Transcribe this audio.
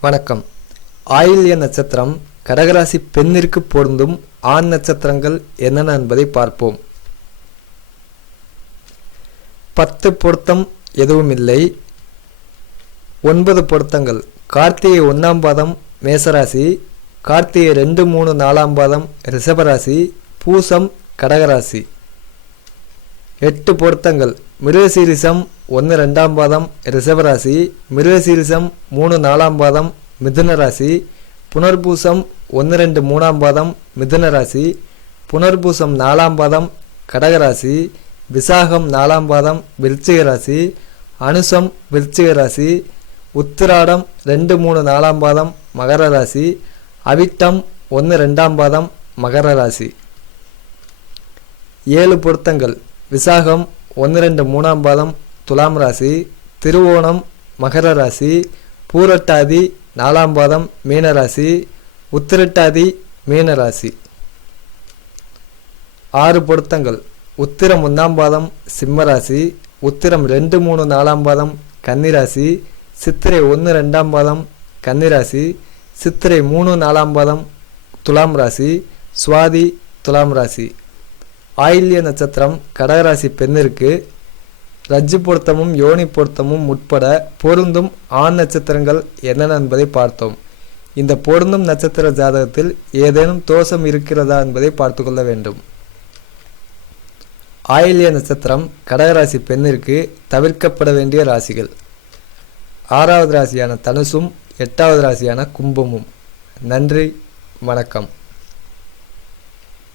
வணக்கம். ஆயில்ய நட்சத்திரம் கடகராசி பெண்ணிற்கு பொருந்தும் ஆண் நட்சத்திரங்கள் என்னென்ன என்பதை பார்ப்போம். பத்து பொருத்தம் எதுவும் இல்லை. ஒன்பது பொருத்தங்கள். கார்த்திகை ஒன்றாம் பாதம் மேசராசி. கார்த்திகை ரெண்டு மூணு நாலாம் பாதம் ரிஷபராசி. பூசம் கடகராசி. எட்டு பொருத்தங்கள். மிருகசீரிசம் ஒன்று ரெண்டாம் பாதம் ரிஷபராசி. மிருகசீரிசம் மூணு நாலாம் பாதம் மிதுன ராசி புனர்பூசம் ஒன்று ரெண்டு மூணாம் பாதம் மிதுன ராசி புனர்பூசம் நாலாம் பாதம் கடகராசி. விசாகம் நாலாம் பாதம் விருச்சிக ராசி அனுசம் விருச்சிக ராசி உத்திராடம் ரெண்டு மூணு நாலாம் பாதம் மகர ராசி அவிட்டம் ஒன்று ரெண்டாம் பாதம் மகர ராசி ஏழு பொருத்தங்கள். விசாகம் ஒன்று ரெண்டு மூணாம் பாதம் துலாம் ராசி திருவோணம் மகர ராசி பூரட்டாதி நாலாம் பாதம் மீனராசி உத்திரட்டாதி மீனராசி ஆறு பொருத்தங்கள். உத்திரம் ஒன்றாம் பாதம் சிம்மராசி உத்திரம் ரெண்டு மூணு நாலாம் பாதம் கன்னிராசி சித்திரை ஒன்று ரெண்டாம் பாதம் கன்னிராசி சித்திரை மூணு நாலாம் பாதம் துலாம் ராசி சுவாதி துலாம் ராசி. ஆயில்ய நட்சத்திரம் கடகராசி பெண்ணிற்கு ரஜ்ஜு பொருத்தமும் யோனி பொருத்தமும் உட்பட பொருந்தும் ஆண் நட்சத்திரங்கள் என்னென்ன என்பதை பார்த்தோம். இந்த பொருந்தும் நட்சத்திர ஜாதகத்தில் ஏதேனும் தோஷம் இருக்கிறதா என்பதை பார்த்து கொள்ள வேண்டும். ஆயில்ய நட்சத்திரம் கடகராசி பெண்ணிற்கு தவிர்க்கப்பட வேண்டிய ராசிகள். ஆறாவது ராசியான தனுசும் எட்டாவது ராசியான கும்பமும். நன்றி வணக்கம்.